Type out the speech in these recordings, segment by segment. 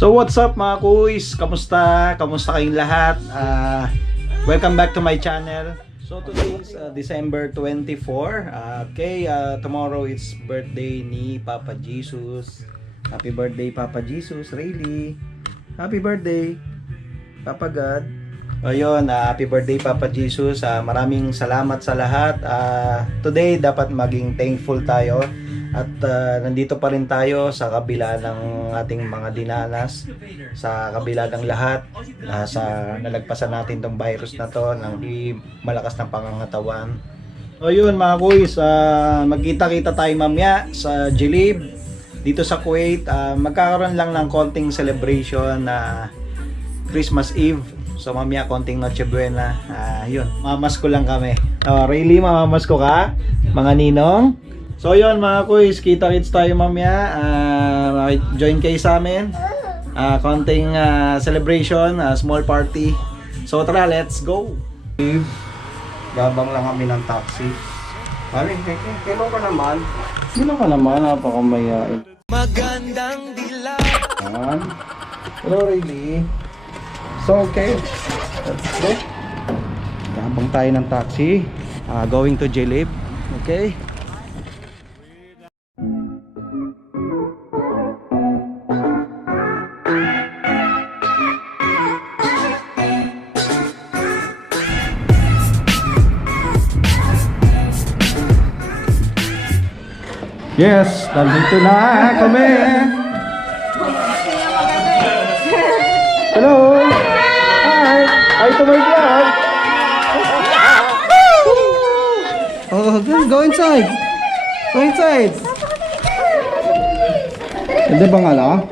So what's up mga kuys? Kamusta? Kamusta kayong lahat? Welcome back to my channel. So today is December 24. Tomorrow is birthday ni Papa Jesus. Happy birthday Papa Jesus, Rayleigh. Happy birthday Papa God. Ayun, happy birthday Papa Jesus. Maraming salamat sa lahat. Today dapat maging thankful tayo. At nandito pa rin tayo sa kabila ng ating mga dinanas, sa kabila ng lahat, sa nalagpasan natin tong virus na to ng malakas ng pangangatawan. So yun mga kuys, magkita-kita tayo mamaya sa Jilib dito sa Kuwait. Magkakaroon lang ng konting celebration na Christmas Eve. So mamaya konting Noche Buena. Yun, mamasko lang kami. Rayleigh, mamamasko ka? Mga ninong? So yun mga kuys, kita-kits tayo mamaya. Join kayo sa amin. Konting celebration, small party. So tara, let's go. Gabang lang kami ng taxi. Mami, kailan ka naman? Kailan ka naman? Napakamayain. Magandang dilaw. Hello Rayleigh. So okay, let's go. Gabang tayo ng taxi. Going to Jilib. Okay. Yes, nandito na kami. Hello. Hi. Hi to my vlog. Oh, go inside. Go inside. Hindi ba nga lang?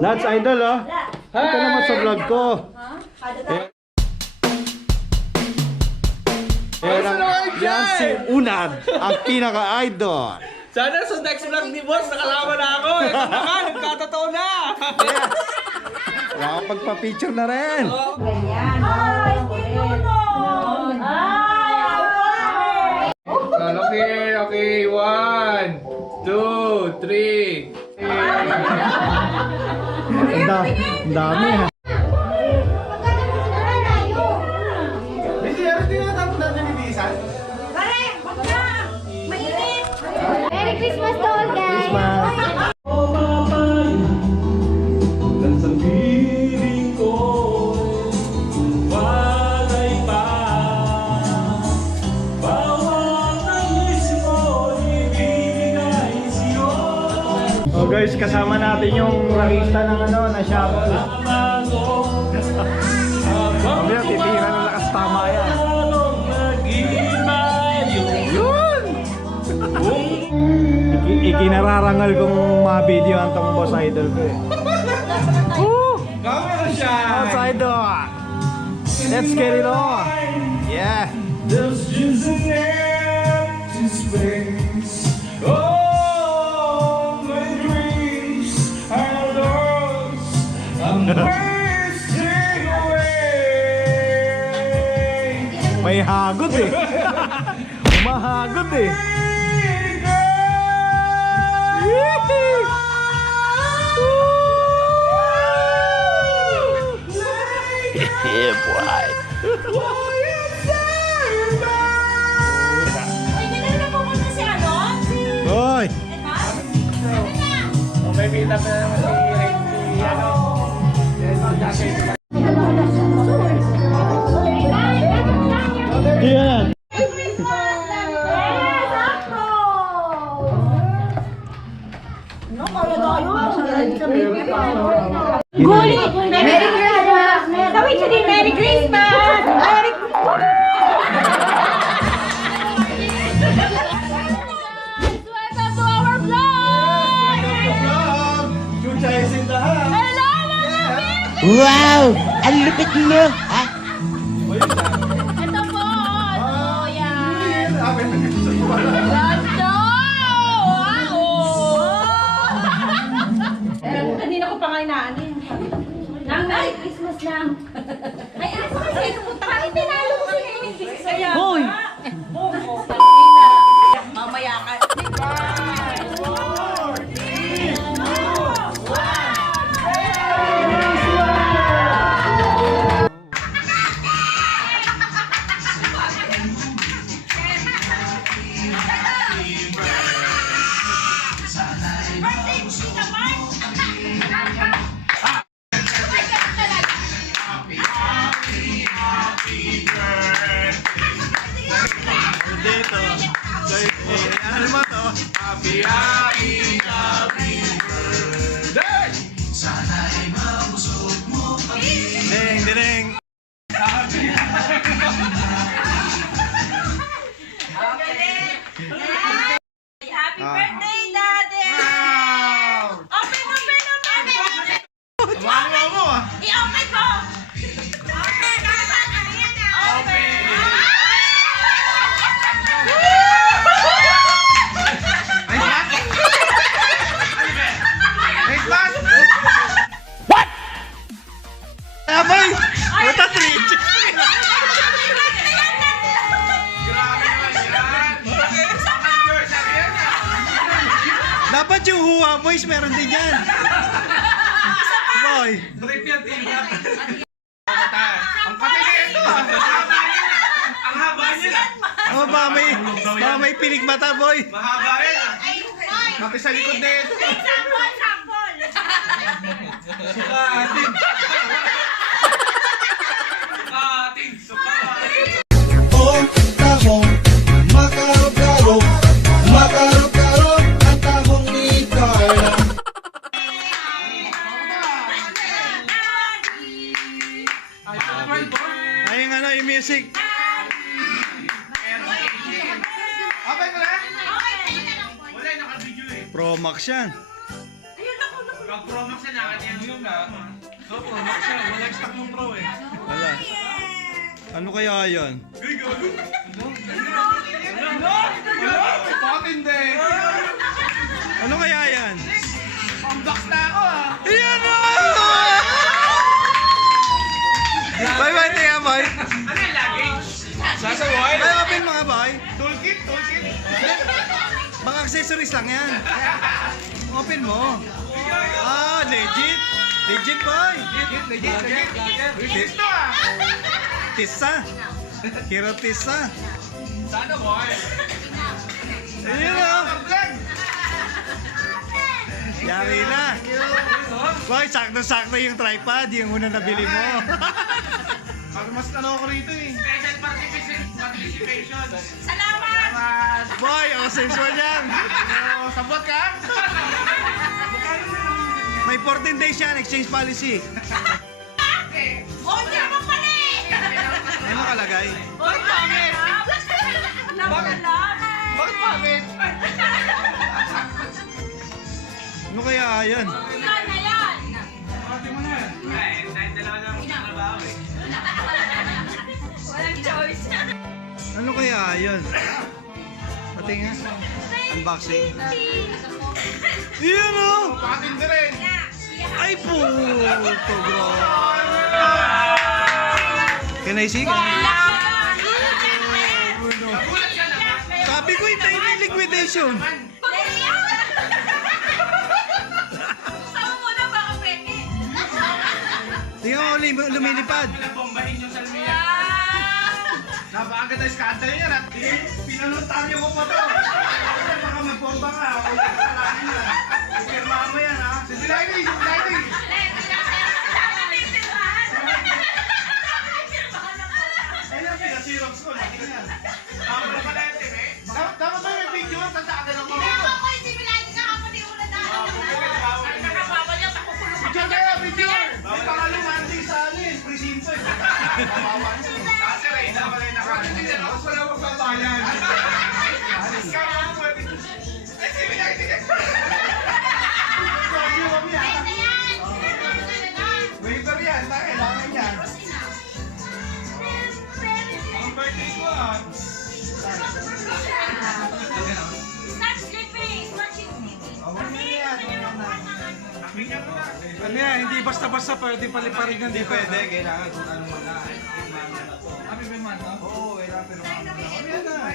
That's Idol, oh. Hi ka naman sa vlog ko. Yan si Unad, ang pinaka-idol. Sana sa next vlog ni Boss, nakalaman na ako. Ito naman, nagkatotoo na. Yes. Nakapagpa-picture na rin. Ganyan. Okay. 1, 2, 3. Ang dami ha. Merry Christmas to all guys! Oh guys, kasama natin yung rakista ng na shovel. Mamaya titira ng lakas tama yan. Yun! Ikinararangal kong ma-video ang tong Boss Idol ko eh. Kamera siya. Boss Idol! Let's get it on! Yeah! There's just an empty space. All my dreams are lost. I'm wasting away. May hagod eh! Umahagod eh! Yeah, boy. Hoy! May meet-up na naman si Yan! Guli! Merry Christmas! Gawin siya din Merry Christmas! Merry Christmas! Welcome to our vlog! Chucha is in the house! Hello mga baby! Wow! Ang lupit mo! Ha? Ito po! Oh, yan! Ganda! Kanina ko pa nga inaanin. Nang Merry Christmas lang. Ay, ano kasi? Bakit tinalo ko sila yung kaya? Hoy! Mamaya ka. Wow! Ding, ding. Happy birthday, Daddy! Open, open, open! Wala mo ah. I-open mo! Open! Open! Face mask! Abay! What a treat! Grabe naman yan! Dapat yung huwa boys meron din yan. Boy. Trip yan, team. Ang patiliin mo! Ang haba niya! Oh, baka may pilig mata boy. Mahaba yan! Mati sa likod na ito! Sampol, sampol! Sukatin! Sukatin! Sukatin! Oh, tahong makarap-karap, makarap-karap ang tahong ni Carla. Ayun ano yung music. Okay ko na? Wala yung naka-video eh. Pro Max yan. Pag Pro Max yan, nakanya yun na. So, Pro Max yan. Wala yung stock ng Pro eh. Wala. Ano kaya yan? Patindi! Ano kaya yan? Pang-box na ako ah! Ayan o! Bye bye, tingnan boy. Ano yung luggage? Sasaway? Ay, open mga boy. Toolkit? Toolkit? Mga accessories lang yan. Open mo. Ah, legit. Legit boy. Legit! Legit to ah! Tissa. Hero Tissa. Sana boy! Ayun o. Vlog! Yari na. Boy, sakto-sakto yung tripod. Yung una nabili mo. Pag mas ano ako rito eh. Special participation. Salamat! Boy, ang sensual yan. Sabot ka? May 14 days yan, exchange policy. Order mo pala eh! Ano nakalagay? Bakit pangit? Bakit pangit? Ano kaya yan? Yan na yan! Pati mo na yan. Dahil dalawa na ako sa trabaho eh. Walang choice. Ano kaya yan? Pati nga. Unboxing. Yan o! Patindi rin. Ay puto bro. Can I see? Sabi ko yung liquidation. Sama mo na baka pwede. Tingnan mo lumilipad. Pinabombahin yung salmiya. Napakagad ang skandal yan at pinanotaryo ko pa to. Baka magbomba ka. Ako yung kasalanan na. Ipirma mo yan ha. Si Bilady! Si Bilady! Ayun ang pinasirox ko. Natingnan. Tama na pala yung team eh. Dapat ba may video? Tanda ka lang mo. Video kayo! Video! May pangalang hunting sa ano eh. Presinto eh. Mawawa niya. Kasi rin, wala yung nakakita. Tapos wala magbabayan. Alis ka mo pwede. Ay, si Bilady! Sorry, mami ha. Waiver yan. Kailangan yan. Ang birthday ko ah. Ano yan? Hindi basta-basta pwede paliparin yan. Hindi pwede. Kailangan kung anong mag-aay. Happy birthday, no? Oo, kailangan pero mamaya na.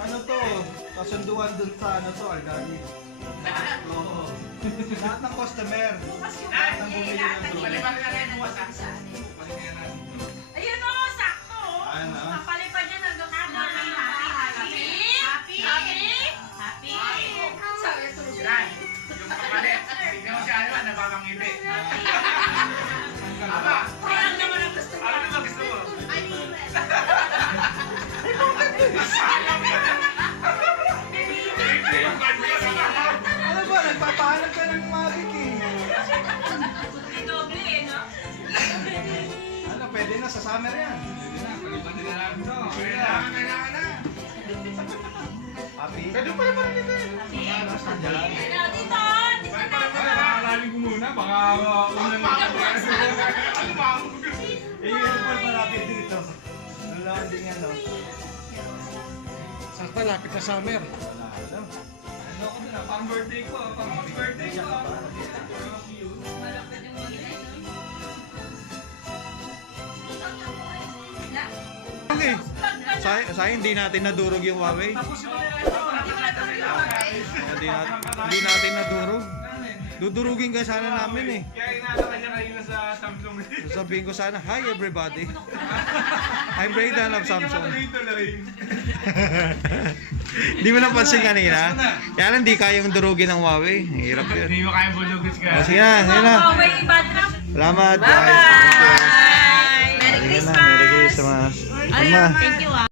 Ano to? Kasunduan dun sa ano to, Algali. Oo. Lahat ng customer. Lahat ng bumili ng drone. Paliparin na rin buwas ah. Ayun o, sakto. Ano? Kapalipad niya ng doktor ng happy. Happy? Happy? Yan. Yung kapalit. Tingnan mo si Alma, napapangiti. Aba, Parang naman ang gusto ano niya. naman gusto mo? nagpapahanap ka ng Mavic eh. Doble eh, no? Ano, pwede na sa summer yan. Pwede na. Happy? Pwede pa naman dito eh. Dito! Dito na! Pakalalim ko muna, baka unang ano ba? Eh, yun po malapit dito. Landing ano. Sakta, lapit na summer. Ano ko na, pang birthday ko, pang birthday ko. Okay. Sayang hindi natin nadurog yung Huawei. Hindi natin nadurog. Dudurugin ka sana namin eh. Kaya inaalala niya kanina sa Samsung. Sabihin ko sana, hi everybody. I'm Brayden of Samsung. Hindi mo napansin kanina? Kaya lang hindi kayang durugin ng Huawei. Hirap yun. Hindi mo kaya bulugin ka. O, sige na, sige na. Oh, may iba na. Salamat. Bye-bye! Merry Sige na, Christmas! Merry Christmas. Ay, Ama. thank you ah.